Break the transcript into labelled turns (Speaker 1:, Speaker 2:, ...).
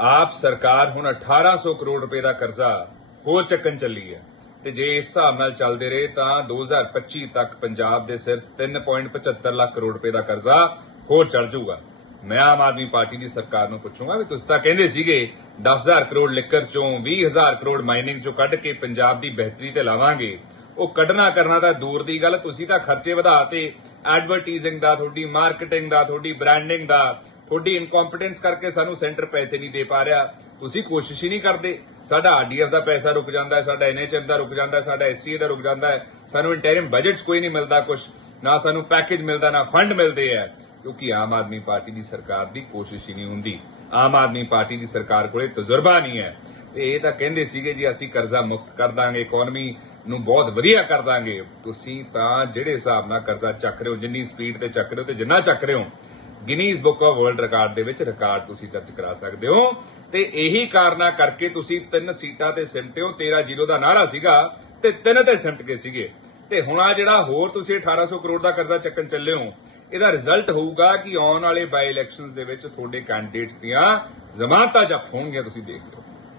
Speaker 1: ਆਪ ਸਰਕਾਰ ਹੁਣ 1800 ਕਰੋੜ ਰੁਪਏ ਦਾ ਕਰਜ਼ਾ ਹੋਰ ਚੱਕਣ ਚੱਲੀ ਹੈ। ਤੇ ਜੇ ਇਸ ਹਿਸਾਬ ਨਾਲ ਚੱਲਦੇ ਰਹੇ ਤਾਂ 2025 ਤੱਕ ਪੰਜਾਬ ਦੇ ਸਿਰ 3.75 ਲੱਖ ਕਰੋੜ ਰੁਪਏ ਦਾ ਕਰਜ਼ਾ ਹੋਰ ਚੜ ਜਾਊਗਾ। ਮੈਂ ਆਮ ਆਦਮੀ ਪਾਰਟੀ ਦੀ ਸਰਕਾਰ ਨੂੰ ਪੁੱਛੂੰਗਾ ਵੀ ਤੁਸੀਂ ਤਾਂ ਕਹਿੰਦੇ ਸੀਗੇ 10000 ਕਰੋੜ ਲਿਕਰ ਚੋਂ 20000 ਕਰੋੜ ਮਾਈਨਿੰਗ ਚੋਂ ਕੱਢ ਕੇ ਪੰਜਾਬ ਦੀ ਬਿਹਤਰੀ ਤੇ ਲਾਵਾਂਗੇ। ਉਹ ਕੱਢਣਾ ਕਰਨਾ ਤਾਂ ਦੂਰ ਦੀ ਗੱਲ, ਤੁਸੀਂ ਤਾਂ ਖਰਚੇ ਵਧਾਤੇ ਐਡਵਰਟਾਈਜ਼ਿੰਗ ਦਾ, ਤੁਹਾਡੀ ਮਾਰਕੀਟਿੰਗ ਦਾ, ਤੁਹਾਡੀ ਬ੍ਰਾਂਡਿੰਗ ਦਾ ਤੁਹਾਡੀ ਇਨਕੰਪੀਟੈਂਸ ਕਰਕੇ ਸਾਨੂੰ ਸੈਂਟਰ ਪੈਸੇ ਨਹੀਂ ਦੇ ਪਾ ਰਿਹਾ। ਤੁਸੀਂ ਕੋਸ਼ਿਸ਼ ਹੀ ਨਹੀਂ ਕਰਦੇ। ਸਾਡਾ ਆਰਡੀਐਫ ਦਾ ਪੈਸਾ ਰੁਕ ਜਾਂਦਾ ਹੈ, ਸਾਡਾ ਐਨਐਚਐਮ ਦਾ ਰੁਕ ਜਾਂਦਾ ਹੈ, ਸਾਡਾ ਐਸਸੀਏ ਦਾ ਰੁਕ ਜਾਂਦਾ ਹੈ। ਸਾਨੂੰ ਇੰਟਰਮ ਬਜਟ ਕੋਈ ਨਹੀਂ ਮਿਲਦਾ ਕੁਝ ਨਾ ਸਾਨੂੰ ਪੈਕੇਜ ਮਿਲਦਾ, ਨਾ ਫੰਡ ਮਿਲਦੇ ਆ ਕਿਉਂਕਿ ਆਮ ਆਦਮੀ ਪਾਰਟੀ ਦੀ ਸਰਕਾਰ ਦੀ ਕੋਸ਼ਿਸ਼ ਹੀ ਨਹੀਂ ਹੁੰਦੀ। ਆਮ ਆਦਮੀ ਪਾਰਟੀ ਦੀ ਸਰਕਾਰ ਕੋਲੇ ਤਜਰਬਾ ਨਹੀਂ ਹੈ। ਤੇ ਇਹ ਤਾਂ ਕਹਿੰਦੇ ਸੀਗੇ ਜੀ, ਅਸੀਂ ਕਰਜ਼ਾ ਮੁਕਤ ਕਰ ਦਾਂਗੇ ਇਕਨੋਮੀ ਨੂੰ ਬਹੁਤ ਵਧੀਆ ਕਰ ਦਾਂਗੇ। ਤੁਸੀਂ ਤਾਂ ਜਿਹੜੇ ਹਿਸਾਬ ਨਾਲ ਕਰਜ਼ਾ ਚੱਕ ਰਹੇ ਹੋ, ਜਿੰਨੀ ਸਪੀਡ ਤੇ ਚੱਕ ਰਹੇ ਹੋ ਤੇ ਜਿੰਨਾ ਚੱਕ ਰਹੇ ਹੋ Guinness Book of World Record ਦੇ ਵਿੱਚ ਰਿਕਾਰਡ ਤੁਸੀਂ ਦਰਜ ਕਰਾ ਸਕਦੇ ਹੋ। ਤੇ ਇਹੀ ਕਾਰਨਾ ਕਰਕੇ ਤੁਸੀਂ ਤਿੰਨ ਸੀਟਾਂ ਤੇ ਸਿਮਟੇ ਹੋ। 13 ਜ਼ੀਰੋ ਦਾ ਨਾਰਾ ਸੀਗਾ ਤੇ ਤਿੰਨ ਤੇ ਸਿਮਟ ਗਏ ਸੀਗੇ। ਤੇ ਹੁਣ ਆ ਜਿਹੜਾ ਹੋਰ ਤੁਸੀਂ 1800 ਕਰੋੜ ਦਾ ਕਰਜ਼ਾ ਚੱਕਣ ਚੱਲੇ ਹੋ, ਇਹਦਾ ਰਿਜ਼ਲਟ ਹੋਊਗਾ ਕਿ ਆਉਣ ਵਾਲੇ ਬਾਈ ਇਲੈਕਸ਼ਨਸ ਦੇ ਵਿੱਚ ਤੁਹਾਡੇ ਕੈਂਡੀਡੇਟਸ ਦੀਆਂ ਜ਼ਮਾਨਤਾਂ ਜ਼ਬਤ ਹੋਣਗੀਆਂ, ਤੁਸੀਂ ਦੇਖ ਲਿਓ।